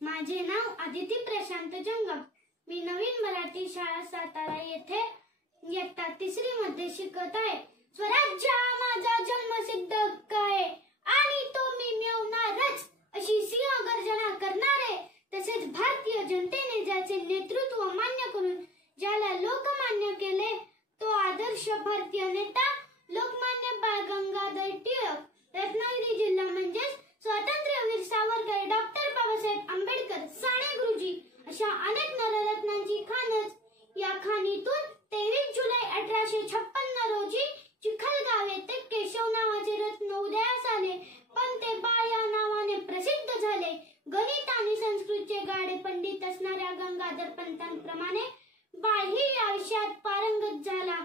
माझे नाव आदिती प्रशांत जंगम. मी नवीन मराठी शाळा सातारा येथे इयत्ता 3री मध्ये शिकत आहे. स्वराज्य हा माझा जन्मसिद्ध हक्क आहे आणि तो मी मिळवणारच अशी सिंहगर्जना करणारे, तसेच भारतीय जनतेने ज्याचे नेतृत्व मान्य करून ज्याला लोकमान्य केले तो आदर्श भारतीय नेता लोकमान्य बाळ गंगाधर टिळक. रत्नागिरी जिल्हा म्हणजेच स्वातंत्र्यवीर सावरकर, डॉक्टर बाबासाहेब आंबेडकर, साने गुरुजी अशा अनेक नररत्नांची खाणच. या खाणीतून 23 जुलै 1856 रोजी चिखलगाव येथे केशव नावाचे रत्न उदयास आले, पण ते बाळ या नावाने प्रसिद्ध झाले. गणित आणि संस्कृतचे गाढे पंडित असणाऱ्या गंगाधर पंतांप्रमाणे बाळही या विषयात पारंगत झाला.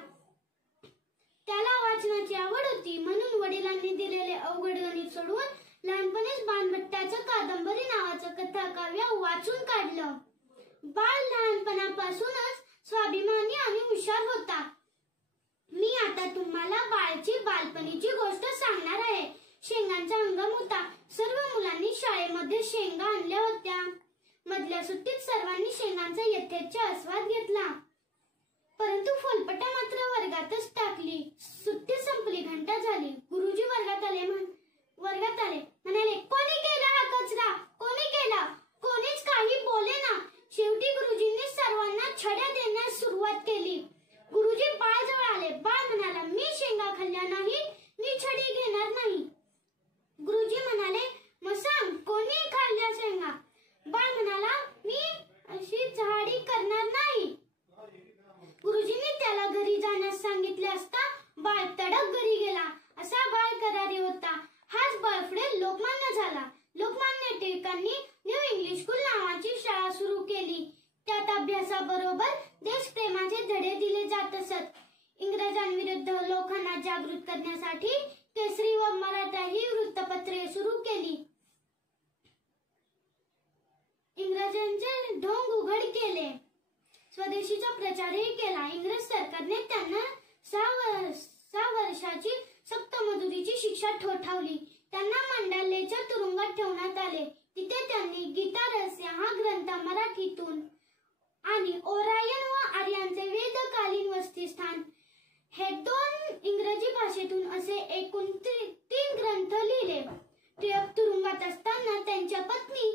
त्याला वाचनाची आवड होती, म्हणून वडिलांनी दिलेले अवघड गणित सोडवून लहानपणीच बाणभट्टाचं कादंबरी नावाचं कथाकाव्य वाचून काढलं. बाळ लहानपणापासूनच स्वाभिमानी आणि हुशार होता. मी आता तुम्हाला बाळची बालपणीची गोष्ट सांगणार आहे. शेंगांचा हंगाम होता. सर्व मुलांनी शाळेमध्ये शेंगा आणल्या होत्या. मधल्या सुट्टीत सर्वांनी शेंगांचा यथेच्छ आस्वाद घेतला, परंतु फुलपटा मात्र वर्गातच टाकली. सुट्टी संपली, घंटा झाली. गुरुजी वर्गात आले. म्हणाले, कोणी केला हा कचरा? कोणी केला? कोणीच काही बोलेना. शेवटी गुरुजींनी सर्वांना छड्या देण्यास सुरुवात केली. गुरुजी बाळजवळ आले. बाळ म्हणाला, मी शेंगा खाल्ल्या नाही, मी छडी घेणार नाही. गुरुजी म्हणाले, मग सांग, कोणी खाल्ल्या शेंगा? बाळ म्हणाला, मी अशी झाडी करणार नाही. गुरुजींनी त्याला घरी जाण्यास सांगितले असता बाळ तडक घरी गेला. असा बाळ करारी होता. हाच बाळ पुढे लोकमान्य झाला. लोकमान्य टिळकांनी न्यू इंग्लिश स्कूल नावाची शाळा सुरू केली. त्यात अभ्यासाबरोबर देशप्रेमाचे धडे दिले जात असत. इंग्रजांविरुद्ध लोकांना जागृत करण्यासाठी केसरी व मराठा ही वृत्तपत्रे सुरू केली. इंग्रजांचे ढोंग उघड केले. स्वदेशीचा प्रचारही केला. इंग्रज सरकारने त्यांना 6 वर्षाची सक्त मजुरीची शिक्षा ठोठावली. त्यांना मंडालेच्या तुरुंगात ठेवण्यात आले. तिथे त्यांनी गीता रहस्य हा ग्रंथ मराठीतून आणि ओरायन व आर्यांचे वेदकालीन वसतिस्थान हे 2 इंग्रजी भाषेतून असे एकूण 3 ग्रंथ लिहिले. टिळक तुरुंगात असताना त्यांच्या पत्नी